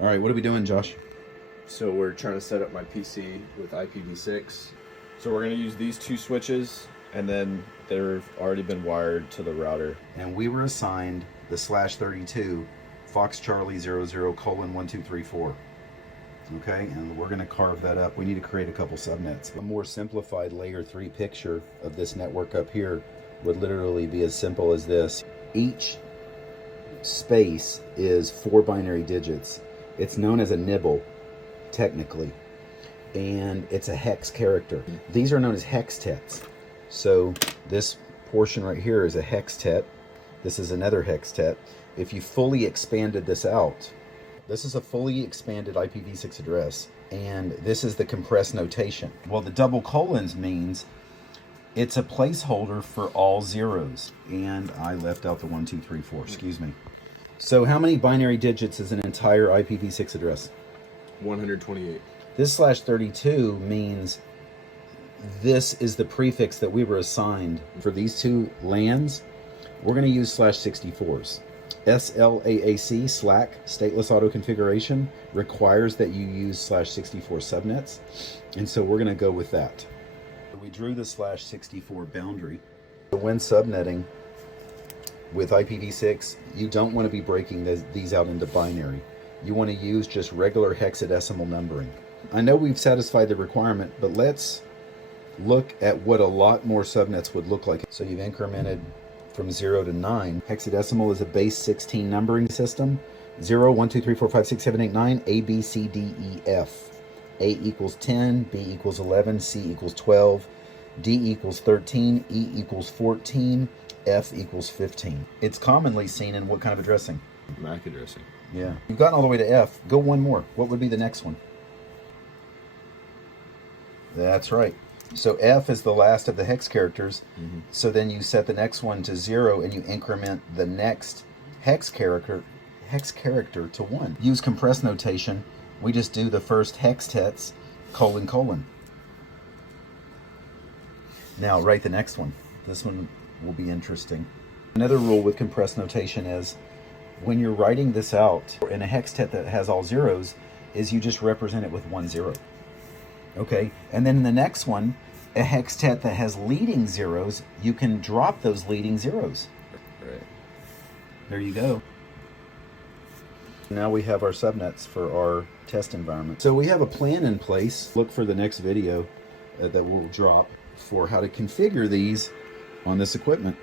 All right, what are we doing, Josh? So we're trying to set up my PC with IPv6. So we're going to use these two switches, and then they've already been wired to the router. And we were assigned the /32 Fox Charlie 00:1234. Okay, and we're going to carve that up. We need to create a couple subnets. A more simplified layer 3 picture of this network up here would literally be as simple as this. Each space is 4 binary digits. It's known as a nibble, technically, and it's a hex character. These are known as hextets. So this portion right here is a hextet. This is another hextet. If you fully expanded this out, this is a fully expanded IPv6 address, and this is the compressed notation. Well, the double colons means it's a placeholder for all zeros, and I left out the 1, 2, 3, 4, excuse me. So how many binary digits is an entire IPv6 address? 128. This /32 means this is the prefix that we were assigned. For these two LANs, we're going to use /64s. SLAAC, SLAC, Stateless Auto Configuration, requires that you use /64 subnets, and so we're going to go with that. We drew the /64 boundary. When subnetting with IPv6, you don't want to be breaking these out into binary. You want to use just regular hexadecimal numbering. I know we've satisfied the requirement, but let's look at what a lot more subnets would look like. So you've incremented from 0 to 9. Hexadecimal is a base 16 numbering system. 0, 1, 2, 3, 4, 5, 6, 7, 8, 9, A, B, C, D, E, F. A equals 10, B equals 11, C equals 12, D equals 13, E equals 14, F equals 15. It's commonly seen in what kind of addressing? MAC addressing. Yeah. You've gotten all the way to F. Go one more. What would be the next one? That's right. So F is the last of the hex characters. So then you set the next one to 0 and you increment the next hex character to 1. Use compressed notation. We just do the first hextets, : : Now write the next one. This one will be interesting. Another rule with compressed notation is when you're writing this out in a hextet that has all zeros is you just represent it with 1 0. Okay, and then in the next one, a hextet that has leading zeros, you can drop those leading zeros. Right. There you go. Now we have our subnets for our test environment. So we have a plan in place. Look for the next video that will drop for how to configure these on this equipment.